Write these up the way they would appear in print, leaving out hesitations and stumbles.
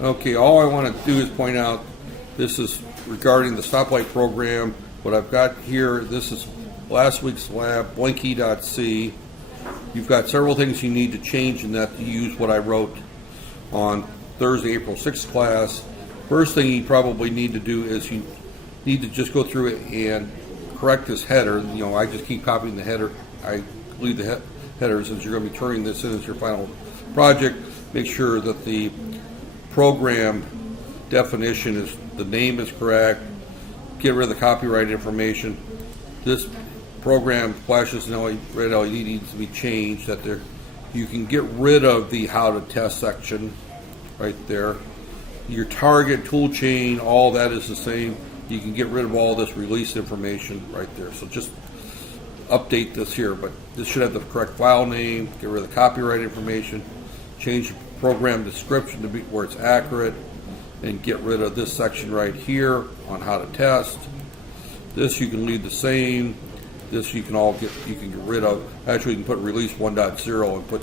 Okay, all I want to do is point out, this is regarding the stoplight program. What I've got here, this is last week's lab, blinky.c. You've got several things you need to change in that to use what I wrote on Thursday, April 6th class. First thing you probably need to do is you need to just go through it and correct this header. You know, I just keep copying the header. I leave the header since you're going to be turning this in as your final project. Make sure that the program definition is, the name is correct. Get rid of the copyright information. This program flashes an red LED needs to be changed. That there, you can get rid of the how to test section right there. Your target tool chain, all that is the same. You can get rid of all this release information right there. So just update this here, but this should have the correct file name. Get rid of the copyright information. Change the program description to be where it's accurate, and get rid of this section right here on how to test. This you can leave the same. This you can get rid of. Actually, you can put release 1.0 and put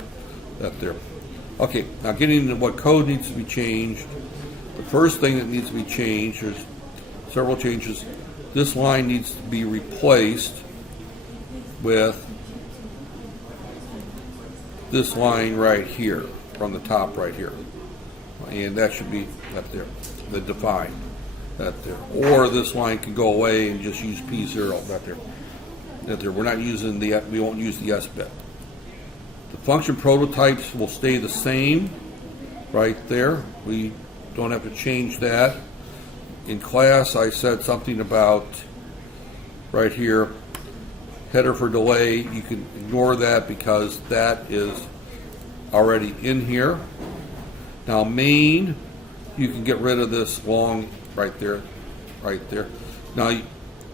that there. Okay, now getting into what code needs to be changed. The first thing that needs to be changed, there's several changes. This line needs to be replaced with this line right here from the top right here, and that should be up there, the define that there. Or this line can go away and just use P0 that there. That there. We're not using the, we won't use the S bit. The function prototypes will stay the same right there. We don't have to change that. In class, I said something about right here, header for delay. You can ignore that because that is already in here. Now main, you can get rid of this long right there, right there. Now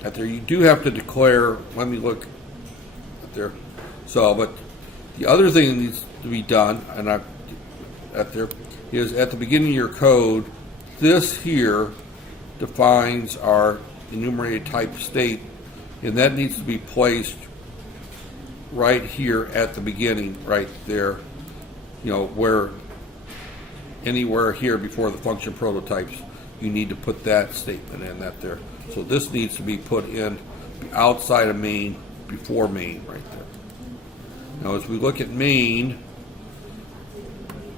at there you do have to declare, let me look at there. So, but the other thing that needs to be done, and I at there, is at the beginning of your code, this here defines our enumerated type state, and that needs to be placed right here at the beginning, right there. You know, where anywhere here before the function prototypes, you need to put that statement in that there. So this needs to be put in outside of main, before main, right there. Now as we look at main,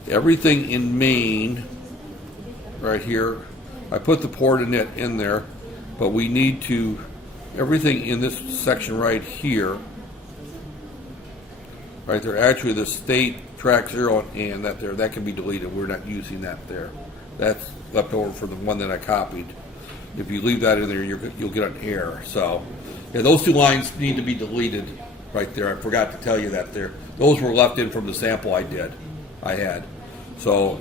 everything in main right here, I put the port init in there, but we need to, everything in this section right here, right there, actually the state track 0 and that there, that can be deleted. We're not using that there. That's left over for the one that I copied. If you leave that in there, you'll get an error. So yeah, those two lines need to be deleted right there. I forgot to tell you that there. Those were left in from the sample I had. So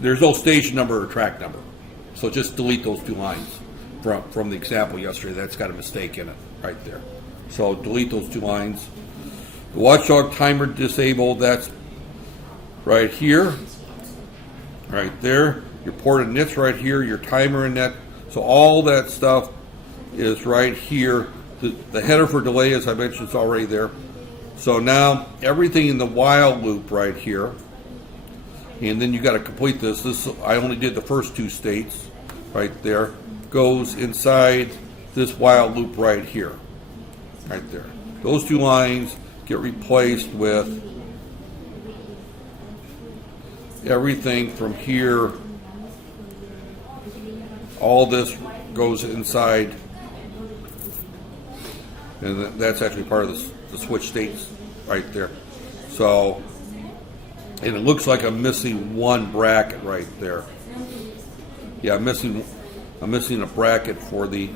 there's no stage number or track number. So just delete those two lines from the example yesterday. That's got a mistake in it right there. So delete those two lines. The watchdog timer disabled, that's right here, right there. Your port init's right here, your timer init. So all that stuff is right here. The header for delay, as I mentioned, is already there. So now everything in the while loop right here, and then you got to complete this. I only did the first two states right there. Goes inside this while loop right here, right there. Those two lines get replaced with everything from here. All this goes inside, and that's actually part of the switch states right there. So, and it looks like I'm missing one bracket right there. Yeah, I'm missing a bracket for the,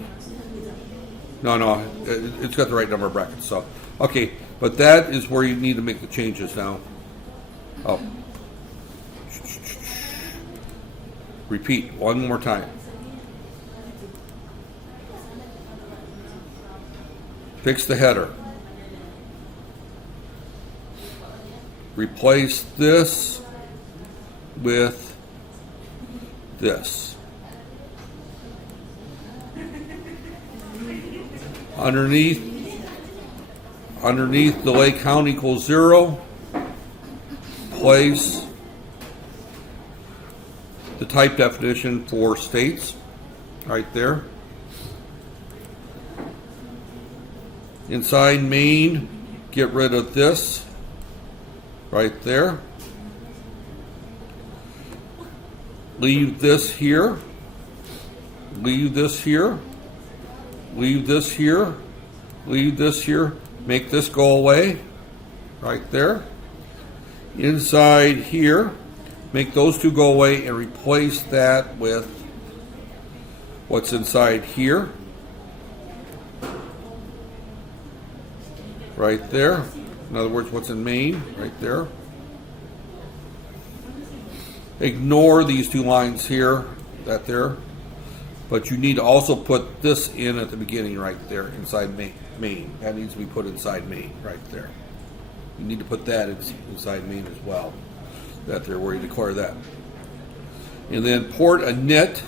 no, it's got the right number of brackets. So, okay, but that is where you need to make the changes now. Oh. Repeat one more time. Fix the header. Replace this with this. Underneath delay count equals 0. Place the type definition for states right there. Inside main, get rid of this right there. Leave this here. Leave this here. Leave this here. Leave this here. Make this go away right there. Inside here, make those two go away and replace that with what's inside here. Right there. In other words, what's in main, right there. Ignore these two lines here, that there. But you need to also put this in at the beginning right there, inside main. That needs to be put inside main, right there. You need to put that inside main as well. That there, where you declare that. And then port init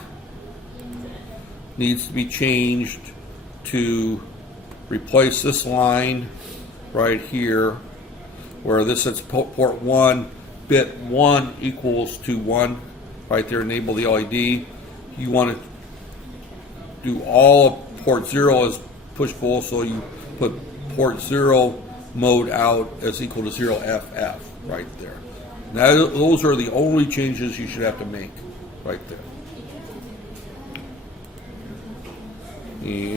needs to be changed to replace this line right here, where this says port 1, bit 1 equals to 1, right there, enable the LED. You want to do all of port 0 as push pull, so you put port 0 mode out as equal to 0FF right there. Now, those are the only changes you should have to make right there. And